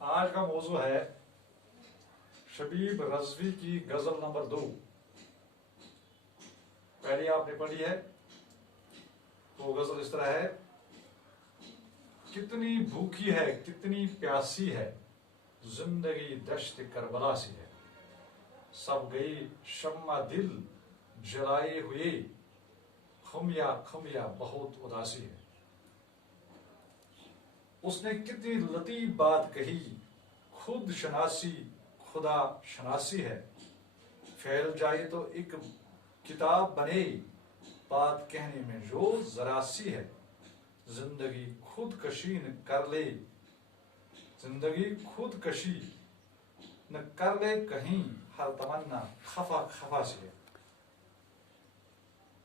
आज का मौजू है शबीब रजवी की गजल नंबर 2। पहली आपने पढ़ी है, तो गजल इस तरह है। कितनी भूखी है, कितनी प्यासी है, जिंदगी दश्त करबला सी है। सब गई शम्मा दिल जलाए हुए, खुमिया खुमिया बहुत उदासी है। उसने कितनी लतीफ बात कही, खुद शनासी खुदा शनासी है। फैल जाए तो एक किताब बने, बात कहने में जो जरासी है। जिंदगी खुदकशी न कर ले, जिंदगी खुदकशी न कर ले कहीं, हर तमन्ना खफा खफा सी है।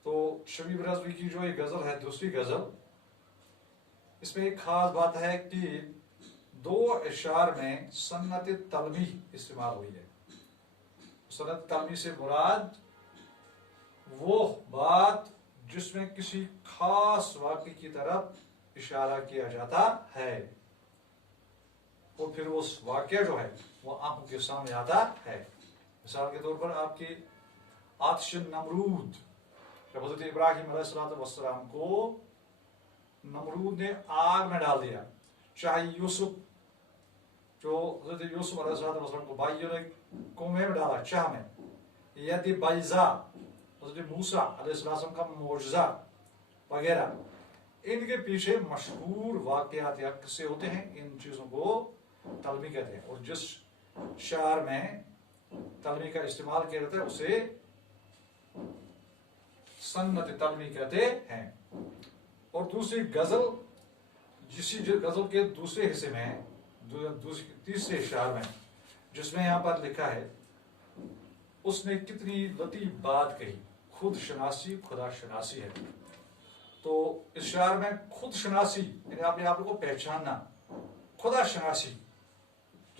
तो शबीब रजवी की जो ये गजल है, दूसरी गजल, इसमें एक खास बात है कि 2 अशार में सन्नत तलमी इस्तेमाल हुई है। सन्नत तलमी से मुराद वो बात जिसमें किसी खास वाक़े की तरफ इशारा किया जाता है, और फिर वो वाक़या जो है वो आंखों के सामने आता है। मिसाल के तौर पर आपके आतिश नमरूद, जब हज़रत इब्राहिम अलैहिस्सलाम को नमरूद ने आग में डाल दिया, चाहे यूसुफ, जो हज़रत यूसुफ अलैहिस्सलाम को भाइयों ने कुएं में डाला, चाह में, यदि बैजा हज़रत मूसा अलैहिस्सलाम का मोजज़ा वगैरह, इनके पीछे मशहूर वाक़यात या किस्से होते हैं। इन चीज़ों को तलमी कहते हैं, और जिस शार में तलमी का इस्तेमाल किया जाता है उसे सन्नत तलमी कहते हैं। और दूसरी गजल, जिसी गजल के दूसरे हिस्से में, तीसरे शार में, जिसमें यहाँ पर लिखा है, उसने कितनी लतीफ बात कही, खुद शनासी खुदा शनासी है। तो इस शार में खुद शनासी यानी अपने आप को पहचानना, खुदा शनासी,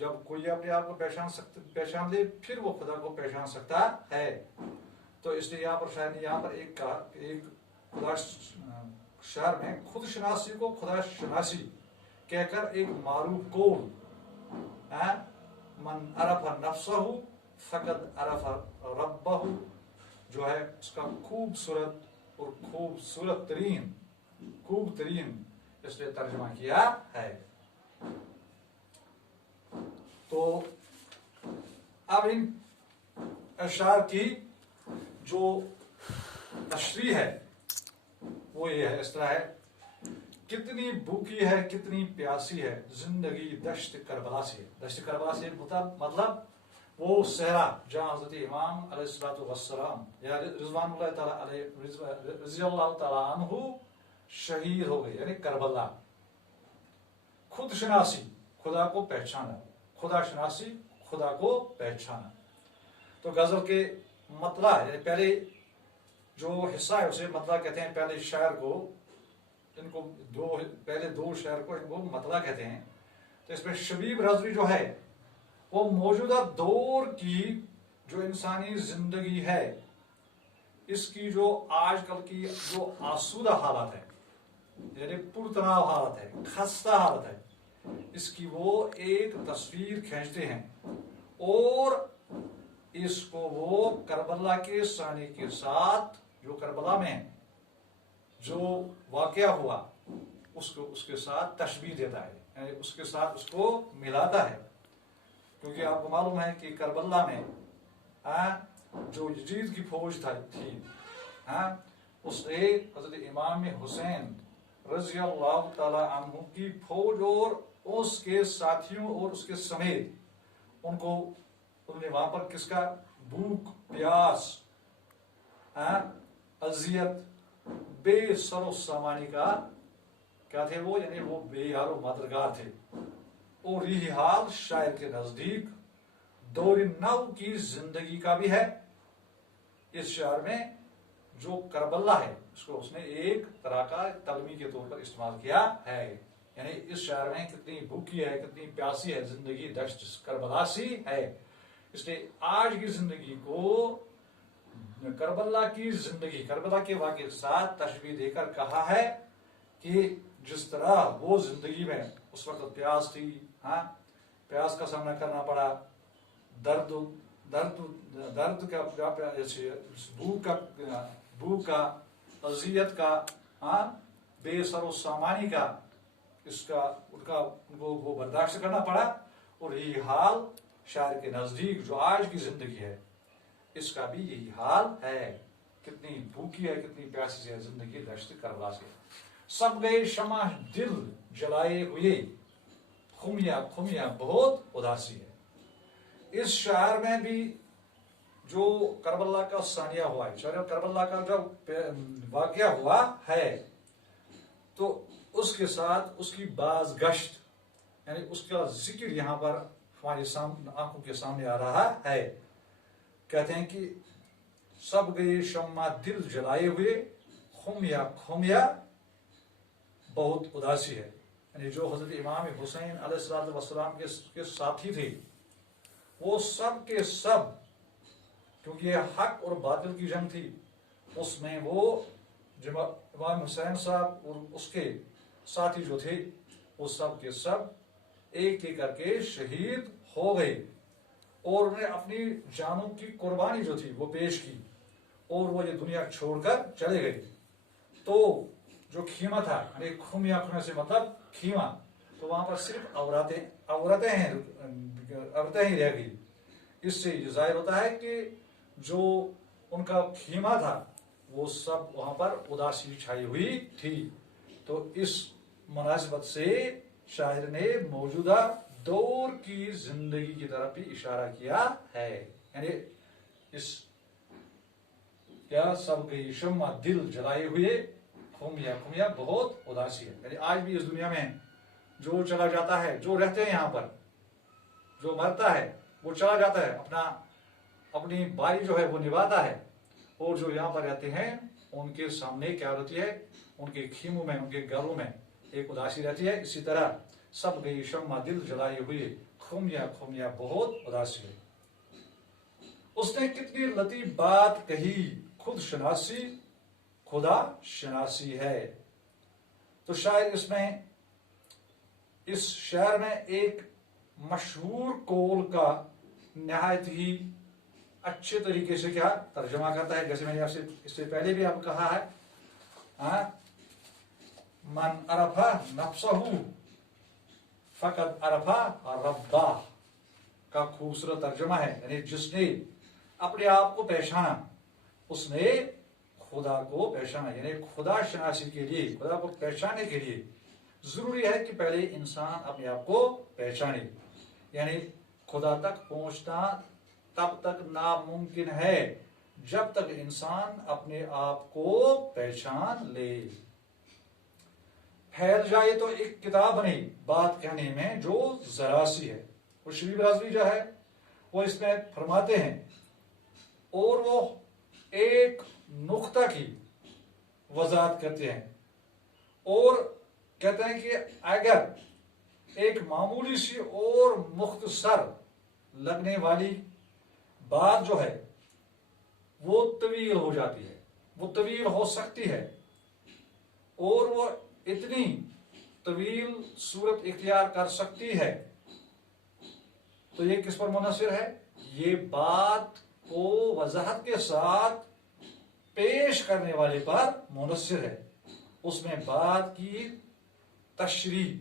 जब कोई अपने आप को पहचान ले फिर वो खुदा को पहचान सकता है। तो इसलिए यहाँ पर शायद एक खुदा शार में खुद शनासी को खुदा शनासी कहकर एक मारूफ कौल, मन अरफ नफ्सहु फकद अरफ रब्बहु, जो है उसका खूबसूरत और खूब तरीन इसलिए तर्जुमा किया है। तो अब इन अशार की जो तशरीह है वो ये है, इस तरह है। कितनी भूखी है, कितनी प्यासी है, जिंदगी दश्त करबला से। दश्त करबला से मतलब वो सहरा जहाँ हज़रत इमाम अलैहिस्सलाम या रिज़वानुल्लाह ताला अन्हु शहीद हो गए, यानी करबला। खुद शनासी खुदा को पहचाना, खुदा शनासी खुदा को पहचाना। तो गजल के मतला यानी पहले जो हिस्सा है उसे मतला कहते हैं। पहले शायर को, इनको पहले दो शायर को इनको मतला कहते हैं। तो इसमें शबीब रजवी जो है वो मौजूदा दौर की जो इंसानी जिंदगी है, इसकी जो आजकल की जो आसूदा हालत है, यानी पुरतनाव हालत है, खस्ता हालत है, इसकी वो एक तस्वीर खींचते हैं और इसको वो करबला के साने के साथ, जो करबला में जो वाकया हुआ उसके साथ तशबीह देता है, यानी उसके साथ उसको मिलाता है। क्योंकि आपको मालूम है कि करबला में जो यजीद की फौज थी, उसने हज़रत इमाम हुसैन रज़ी अल्लाह ताला अन्हु की फौज और उसके साथियों और उसके समेत उन्होंने वहां पर किसका भूख प्यास अजियत बेसरो सामानी का क्या थे वो, यानी वो बेहाल मददगार थे। और यही हाल शायर के नजदीक दौर नौ की जिंदगी का भी है। इस शायर में जो करबला है उसको उसने एक तरह का तलमी के तौर पर इस्तेमाल किया है, यानी इस शायर में कितनी भूखी है, कितनी प्यासी है, जिंदगी दश्त करबला सी है। इसलिए आज की जिंदगी को करबला की जिंदगी, करबला के वाक़े के साथ तशबीह देकर कहा है कि जिस तरह वो जिंदगी में उस वक्त प्यास थी, प्यास का सामना करना पड़ा, दर्द दर्द दर्द का भूख का, अजियत का, हाँ, बेसरो सामानी का, इसका उनको वो बर्दाश्त करना पड़ा। और यही हाल शायर के नजदीक जो आज की जिंदगी है, इसका भी यही हाल है। कितनी भूखी है, कितनी प्यासी है जिंदगी दश्त करबला से। सब गए शमा दिल जलाए हुए, खुमिया खुमिया बहुत उदासी है। इस शायर में भी जो करबला का सानिया हुआ है, करबला का जो वाकया हुआ है, तो उसके साथ उसकी बाज गश्त, यानी उसका जिक्र यहाँ पर हमारे आंखों के सामने आ रहा है। कहते हैं कि सब गए शम्मा दिल जलाए हुए, खुमिया खुमिया बहुत उदासी है। यानी जो हजरत इमाम हुसैन अलैहिस्सलाम के साथी थे, वो सब के सब, क्योंकि ये हक और बातिल की जंग थी, उसमें वो इमाम हुसैन साहब और उसके साथी जो थे, वो सब के सब एक एक करके शहीद हो गए। और उन्हें अपनी जानों की कुर्बानी जो थी वो पेश की, और वो ये दुनिया छोड़कर चले गए। तो जो खीमा था, खुमिया खुमिया से मतलब खीमा, तो वहां पर सिर्फ औरतें ही रह गई। इससे जाहिर होता है कि जो उनका खीमा था वो सब वहां पर उदासी छाई हुई थी। तो इस मुनासिबत से शायर ने मौजूदा दौर की जिंदगी की तरफ भी इशारा किया है। यानी इस क्या सब गई शम्मा दिल जलाए हुए, खुमिया खुमिया बहुत उदासी है। यानी आज भी इस दुनिया में जो चला जाता है, जो रहते हैं यहाँ पर, जो मरता है वो चला जाता है, अपनी बारी जो है वो निभाता है, और जो यहाँ पर रहते हैं उनके सामने क्या होती है, उनके खीमों में, उनके गलों में एक उदासी रहती है। इसी तरह सब गई शम्मा दिल जलाए हुए, खुमिया खुमिया बहुत उदासी है। उसने कितनी लतीफ बात कही, खुद शनासी खुदा शनासी है। तो शायद इसमें, इस शायर में एक मशहूर कौल का निहायत ही अच्छे तरीके से क्या तर्जमा करता है, जैसे मैंने आपसे इससे पहले भी आपको कहा है, मन अरफा नफ्सहू फकत अरफा रब्बा का खूबसूरत तर्जमा है। यानी जिसने अपने आप को पहचाना, उसने खुदा को पहचाना। यानी खुदा शनासी के लिए, खुदा को पहचानने के लिए जरूरी है कि पहले इंसान अपने आप को पहचाने। यानी खुदा तक पहुंचना तब तक नामुमकिन है जब तक इंसान अपने आप को पहचान ले। फैल जाए तो एक किताब बनी बात कहने में जो जरा सी है। वो शरीफ राज़वी जो है वो इसमें फरमाते हैं, और वो एक नुक्ता की वजाहत करते हैं, और कहते हैं कि अगर एक मामूली सी और मुख्तसर लगने वाली बात जो है वो तवील हो जाती है, वो तवील हो सकती है, और वो इतनी तवील सूरत इख्तियार कर सकती है, तो ये किस पर मुनहसिर है, ये बात को वजाहत के साथ पेश करने वाले पर मुनहसिर है। उसमें बात की तशरीह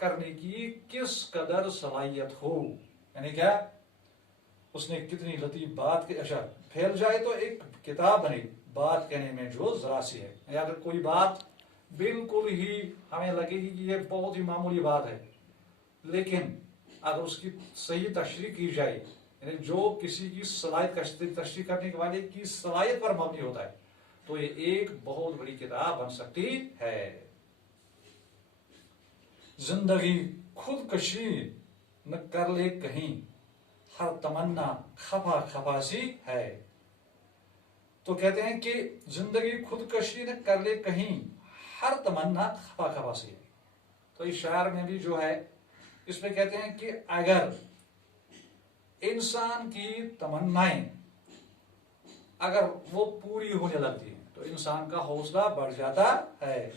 करने की किस कदर सलाहियत हो, यानी क्या, उसने कितनी लतीफ बात के अच्छा फैल जाए तो एक किताब बनी बात कहने में जो जरा सी है। या अगर कोई बात बिल्कुल ही हमें लगेगी कि ये बहुत ही मामूली बात है, लेकिन अगर उसकी सही तशरीह की जाए, यानी जो किसी की सलाहियत का तशरीह करने वाले की सलाहियत पर मबनी होता है, तो ये एक बहुत बड़ी किताब बन सकती है। जिंदगी खुदकशी न कर ले कहीं, हर तमन्ना खफा खफा सी है। तो कहते हैं कि जिंदगी खुदकशी न कर ले कहीं, हर तमन्ना खफा खफा सी है। तो इस शायर में भी जो है, इसमें कहते हैं कि अगर इंसान की तमन्नाएं अगर वो पूरी होने लगती है तो इंसान का हौसला बढ़ जाता है,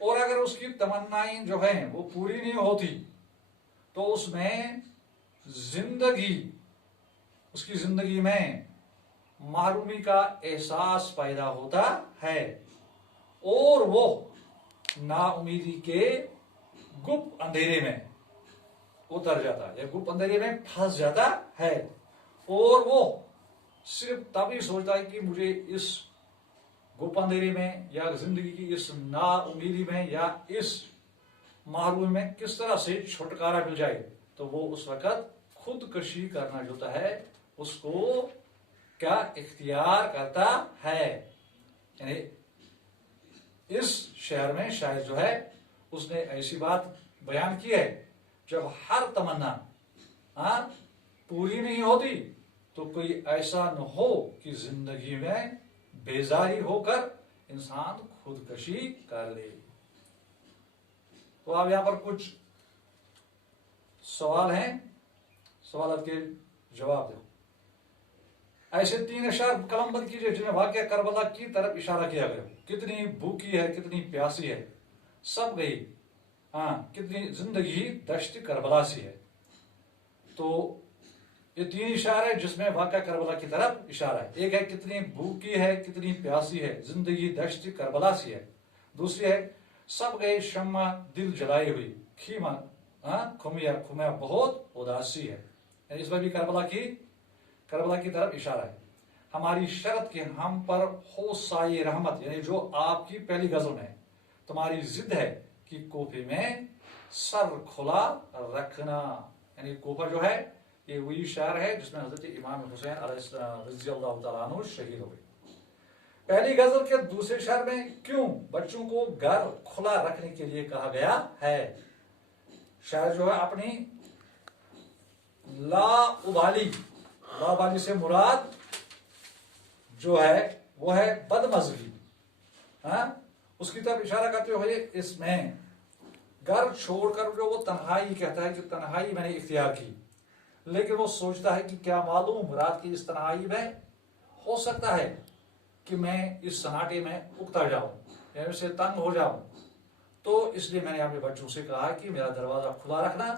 और अगर उसकी तमन्नाएं जो है वो पूरी नहीं होती تو اس میں اس کی زندگی میں محرومی کا احساس پیدا ہوتا ہے اور وہ نا امیدی کے گپ اندھیرے میں اتر جاتا ہے یا گپ اندھیرے میں پھنس جاتا ہے اور وہ صرف تبھی سوچتا ہے کہ مجھے اس گپ اندھیرے میں یا زندگی کی اس نا امیدی میں یا اس محرومی میں کس طرح سے چھٹکارا مل جائے. تو وہ اس وقت خودکشی کرنا جو ہوتا ہے اس کو کیا اختیار کرتا ہے. یعنی اس شعر میں شاید جو ہے اس نے ایسی بات بیان کی ہے جب ہر تمنا پوری نہیں ہوتی تو کوئی ایسا نہ ہو کہ زندگی میں بیزاری ہو کر انسان خودکشی کر لے. تو اب یہاں پر کچھ سوال ہیں, سوالات کے جواب دو. ایسے 3 اشعار قلم بند کیجئے جنہیں واقعہ کربلا کی طرف اشارہ کیا گیا. کتنی بھوکی ہے, کتنی پیاسی ہے, سب گئی, کتنی زندگی دشت کربلا سی ہے. تو یہ 3 اشارے جس میں واقعہ کربلا کی طرف اشارہ ہے. ایک ہے کتنی بھوکی ہے, کتنی پیاسی ہے, زندگی دشت کربلا سی ہے. دوسری ہے سب گئے شمع دل جلائی ہوئی, خیمہ کھمیا بہت اداسی ہے. اس میں بھی کربلا کی طرف اشارہ ہے. ہماری شرط کے ہم پر ہو سائے رحمت, یعنی جو آپ کی پہلی غزل میں تمہاری ضد ہے کہ کوفے میں سر کھلا رکھنا. یعنی کوفہ جو ہے یہ وہی شہر ہے جس میں حضرت امام حسین رضی اللہ تعالیٰ عنہ شہید ہوئے. پہلی غزل کے دوسرے شعر میں کیوں بچوں کو گھر کھلا رکھنے کے لیے کہا گیا ہے. شاعر جو ہے اپنی لا بالی سے مراد جو ہے وہ ہے بدمزگی, اس کی طرف اشارہ کرتے ہوئے اس میں گھر چھوڑ کر جو وہ تنہائی کہتا ہے کہ تنہائی میں نے اختیار کی, لیکن وہ سوچتا ہے کہ کیا معلوم رات کی اس تنہائی میں ہو سکتا ہے کہ میں اس سناٹے میں اکتا جاؤں یا اسے تنگ ہو جاؤں. تو اس لیے میں نے اپنے بچوں سے کہا کہ میرا دروازہ کھلا رکھنا,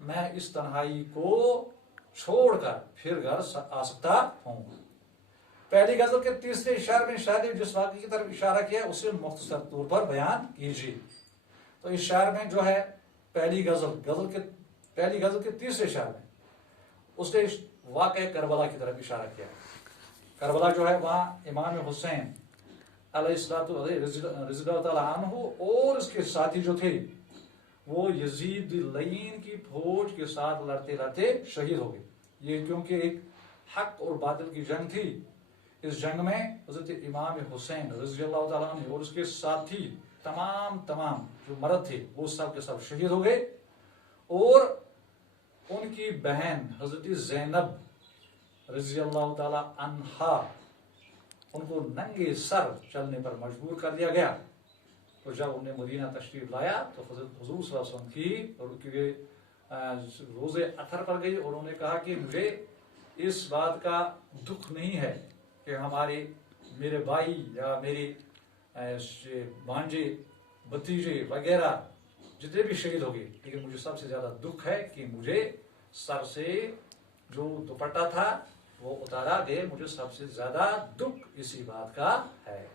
میں اس تنہائی کو چھوڑ کر پھر گھر آ سکتا ہوں. پہلی غزل کے تیسرے اشارے میں شاید جس واقعے کی طرف اشارہ کیا اسے مختصر طور پر بیان کیجیے. تو اس شعر میں جو ہے پہلی غزل کے تیسرے شعر میں اس نے واقعہ کربلا کی طرف اشارہ کیا. کربلا جو ہے وہاں امام حسین علیہ رضی اللہ تعالیٰ عنہ اور اس کے ساتھی جو تھے وہ یزید لعین کی فوج کے ساتھ لڑتے لڑتے شہید ہو گئے. یہ کیونکہ ایک حق اور باطل کی جنگ تھی. اس جنگ میں حضرت امام حسین رضی اللہ تعالیٰ عنہ اور اس کے ساتھی تمام جو مرد تھے وہ سب کے سب شہید ہو گئے, اور ان کی بہن حضرت زینب رضی اللہ تعالیٰ عنہا ان کو ننگے سر چلنے پر مجبور کر دیا گیا. تو جب انہوں نے مدینہ تشریف لایا تو حضرت حضور صلی اللہ علیہ وسلم کی اور کیونکہ روزے اثر پر گئی اور انہوں نے کہا کہ مجھے اس بات کا دکھ نہیں ہے کہ میرے بھائی یا میرے بھانجے بھتیجے وغیرہ جتنے بھی شہید ہو گئے, لیکن مجھے سب سے زیادہ دکھ ہے کہ مجھے سر سے جو دوپٹہ تھا وہ اتارا گئے. مجھے سب سے زیادہ دکھ اسی بات کا ہے.